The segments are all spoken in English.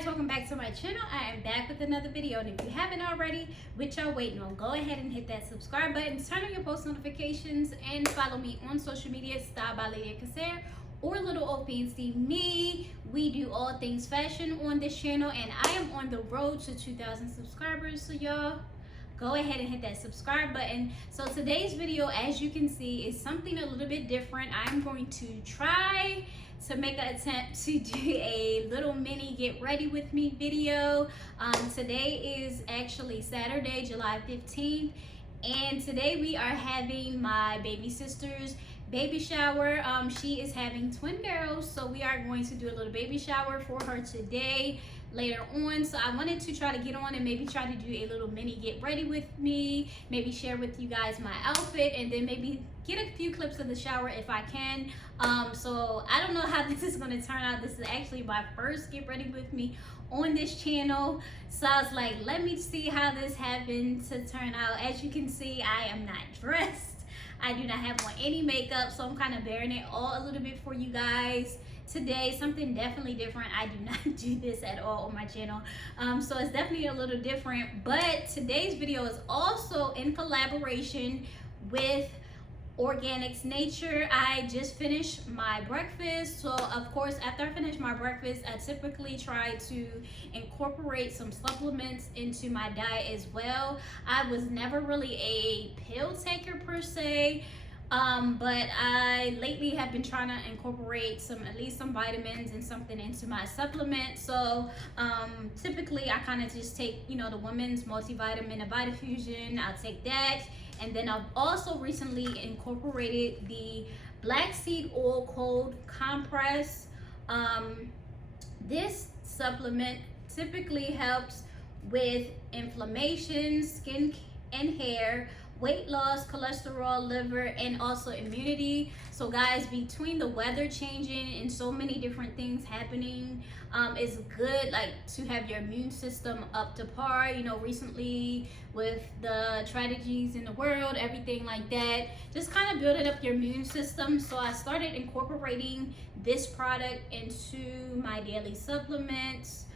guys, welcome back to my channel. I am back with another video, and if you haven't already, what y'all waiting on, go ahead and hit that subscribe button, turn on your post notifications, and follow me on social media, styledblydiacassia or Littleohfancyme. We do all things fashion on this channel, and I am on the road to 2,000 subscribers, so y'all go ahead and hit that subscribe button. So today's video, as you can see, is something a little bit different. I'm going to try to make an attempt to do a little mini get ready with me video. Today is actually Saturday, July 15th, and today we are having my baby sister's baby shower. She is having twin girls, so we are going to do a little baby shower for her today later on. So I wanted to try to get on and maybe try to do a little mini get ready with me, maybe share with you guys my outfit, and then maybe get a few clips of the shower if I can. So I don't know how this is going to turn out. This is actually my first get ready with me on this channel, so I was like, let me see how this happened to turn out. As you can see, I am not dressed. I do not have on any makeup, so I'm kind of bearing it all a little bit for you guys today. Something definitely different. I do not do this at all on my channel, so it's definitely a little different. But today's video is also in collaboration with Organics Nature. I just finished my breakfast, so of course after I finish my breakfast, I typically try to incorporate some supplements into my diet as well. I was never really a pill taker per se, but I lately have been trying to incorporate at least some vitamins and something into my supplement. So typically I kind of just take, the women's multivitamin and Vitafusion. I'll take that. And then I've also recently incorporated the Blackseed oil cold compress. This supplement typically helps with inflammation, skin and hair, weight loss, cholesterol, liver, and also immunity. So guys, between the weather changing and so many different things happening, it's good to have your immune system up to par. Recently with the tragedies in the world, everything like that, just kind of building up your immune system. So I started incorporating this product into my daily supplements.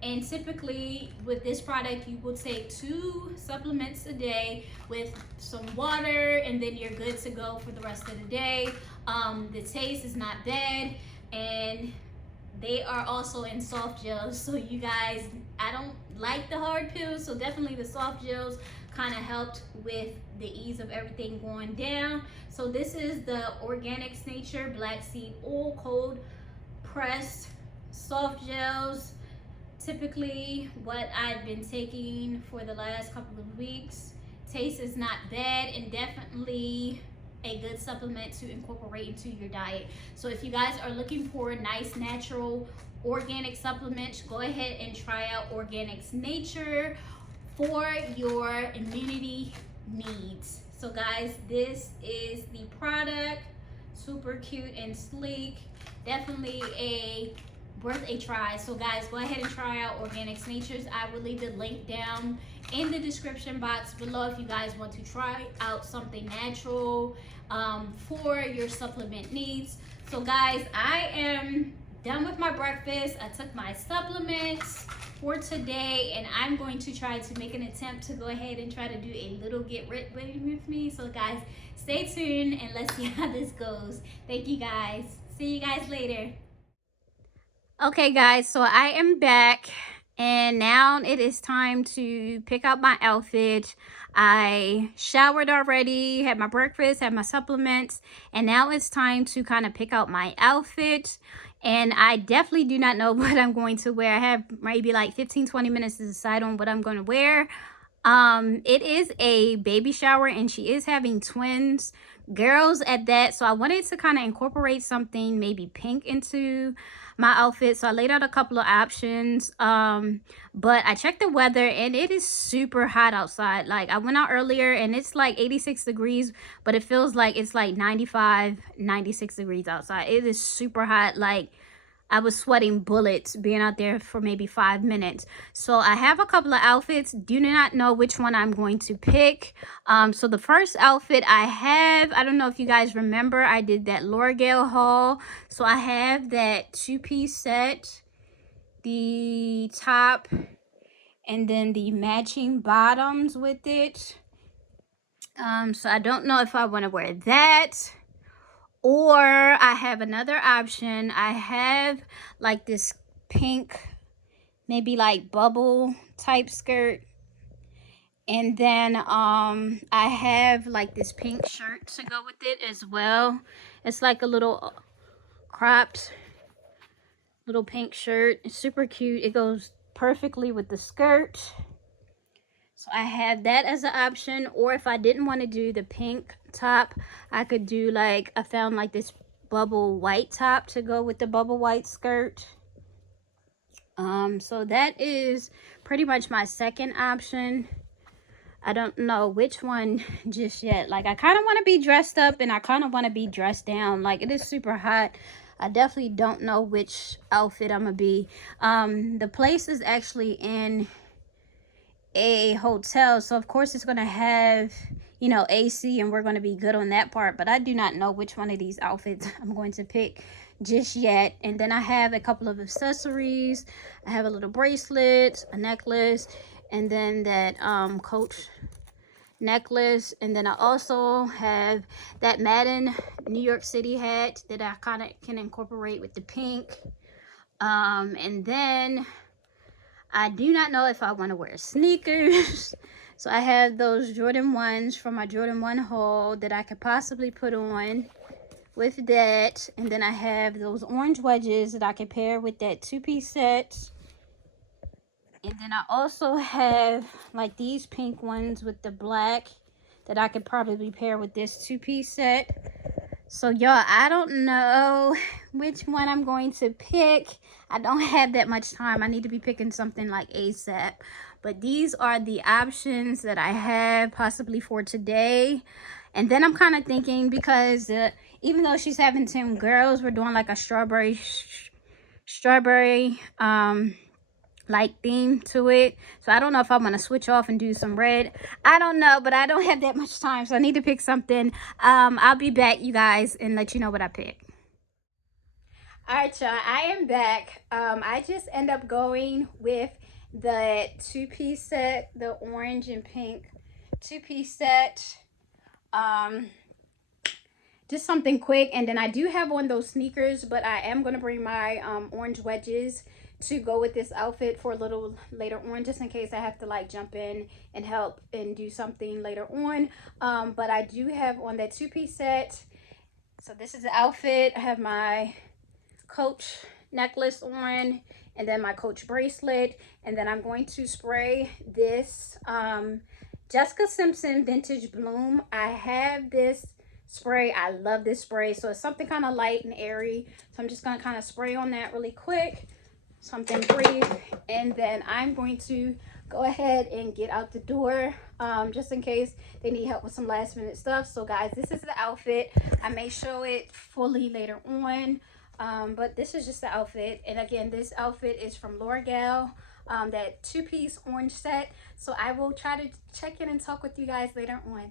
And typically with this product, you will take 2 supplements a day with some water, and then you're good to go for the rest of the day. The taste is not bad, and they are also in soft gels. So you guys, I don't like the hard pills, so definitely the soft gels kind of helped with the ease of everything going down. So this is the Organics Nature Blackseed Oil Cold Pressed Soft Gels. Typically what I've been taking for the last couple of weeks. Taste is not bad, and definitely a good supplement to incorporate into your diet. So if you guys are looking for nice natural organic supplements, go ahead and try out Organics Nature for your immunity needs. So guys, this is the product. Super cute and sleek. Definitely worth a try. So guys, go ahead and try out Organics Natures. I will leave the link down in the description box below if you guys want to try out something natural for your supplement needs. So guys, I am done with my breakfast. I took my supplements for today, and I'm going to try to make an attempt to go ahead and try to do a little get ready with me. So guys, stay tuned and let's see how this goes. Thank you guys. See you guys later. Okay guys, so I am back, and now it is time to pick out my outfit. I showered already, had my breakfast, had my supplements, and now it's time to kind of pick out my outfit. And I definitely do not know what I'm going to wear. I have maybe like 15-20 minutes to decide on what I'm going to wear. It is a baby shower, and she is having twins girls at that, so I wanted to kind of incorporate something maybe pink into my outfit. So I laid out a couple of options, but I checked the weather, and it is super hot outside. Like, I went out earlier and it's like 86 degrees, but it feels like it's like 95-96 degrees outside. It is super hot. Like, I was sweating bullets being out there for maybe 5 minutes. So I have a couple of outfits. Do not know which one I'm going to pick. So the first outfit I have, I don't know if you guys remember, I did that L'Oreal haul. So I have that 2-piece set the top and then the matching bottoms with it. So I don't know if I want to wear that, or I have another option. I have like this pink, maybe like bubble type skirt, and then I have like this pink shirt to go with it as well. It's like a little cropped little pink shirt. It's super cute. It goes perfectly with the skirt. So I have that as an option. Or if I didn't want to do the pink top, I could do like, I found like this bubble white top to go with the bubble white skirt. So that is pretty much my second option. I don't know which one just yet. Like, I kind of want to be dressed up and I kind of want to be dressed down. Like, it is super hot. I definitely don't know which outfit I'm gonna be. The place is actually in a hotel, so of course it's gonna have, you know, AC, and we're gonna be good on that part. But I do not know which one of these outfits I'm going to pick just yet. And then I have a couple of accessories. I have a little bracelet, a necklace, and then that Coach necklace. And then I also have that Madden New York City hat that I kind of can incorporate with the pink. And then I do not know if I want to wear sneakers. So I have those Jordan 1s from my Jordan 1 haul that I could possibly put on with that. And then I have those orange wedges that I could pair with that two-piece set. And then I also have like these pink ones with the black that I could probably pair with this two-piece set. So y'all, I don't know which one I'm going to pick. I don't have that much time. I need to be picking something like ASAP. But these are the options that I have possibly for today. And then I'm kind of thinking, because even though she's having 10 girls, we're doing like a strawberry like theme to it. So I don't know if I'm gonna switch off and do some red. I don't know, but I don't have that much time, so I need to pick something. I'll be back, you guys, and let you know what I pick. All right, y'all, I am back. I just end up going with the two-piece set, the orange and pink two-piece set. Just something quick. And then I do have on those sneakers, but I am going to bring my orange wedges to go with this outfit for a little later on, just in case I have to like jump in and help and do something later on. But I do have on that two-piece set. So this is the outfit. I have my Coach necklace on, and then my Coach bracelet, and then I'm going to spray this Jessica Simpson Vintage Bloom. I have this spray. I love this spray. So it's something kind of light and airy. So I'm just going to kind of spray on that really quick. Something brief. And then I'm going to go ahead and get out the door, just in case they need help with some last minute stuff. So guys, this is the outfit. I may show it fully later on. But this is just the outfit. And again, this outfit is from L'Oreal, that two-piece orange set. So I will try to check in and talk with you guys later on.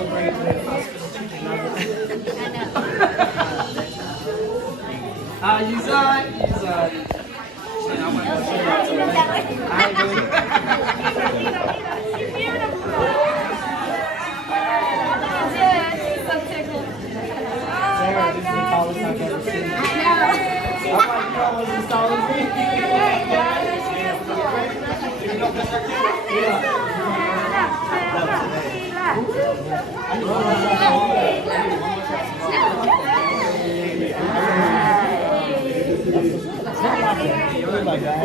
celebrate with hospital chicken nuggets. You saw it? You saw it. And I went to show that to her. I did. Sarah, this is the tallest I've ever seen. I'm like, you almost as tall as me. Like that.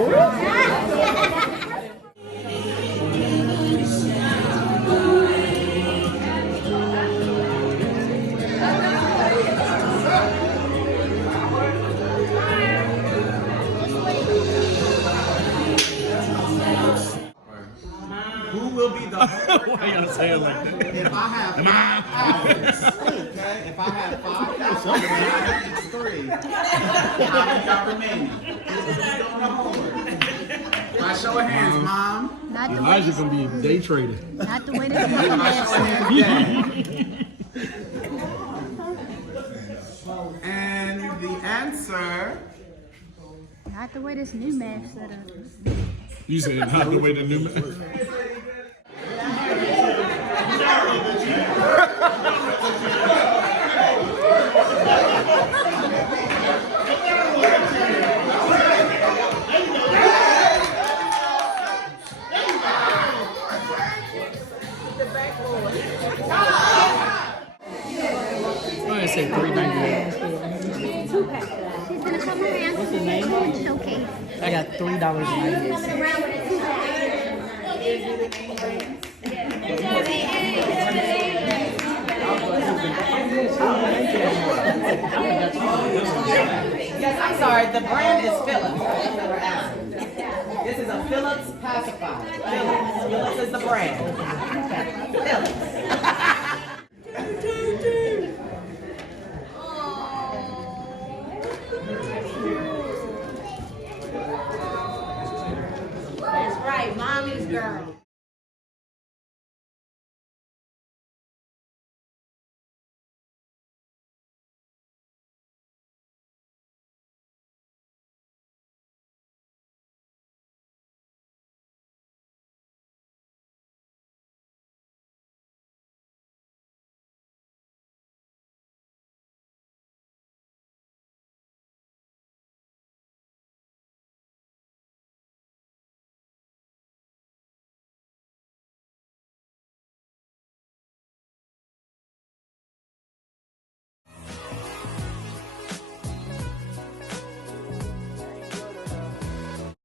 Who will be the homework? Why y'all say it like that? If I have 5 hours, okay? If I have 5 hours, it's 3. How many y'all remaining? Who's doing the homework? By show of hands, Mom. Not the way Elijah's gonna be a day trader. Not the way this By show of hands, Dad. And the answer. Not the way this new math set up. You said not the way the new man. I say $3.98. She's gonna come around. What's his name? Showcase. I got $3.98. Yes, I'm sorry. The brand is Philips. This is a Philips pacifier. Philips is the brand. Philips. That's right, mommy's girl.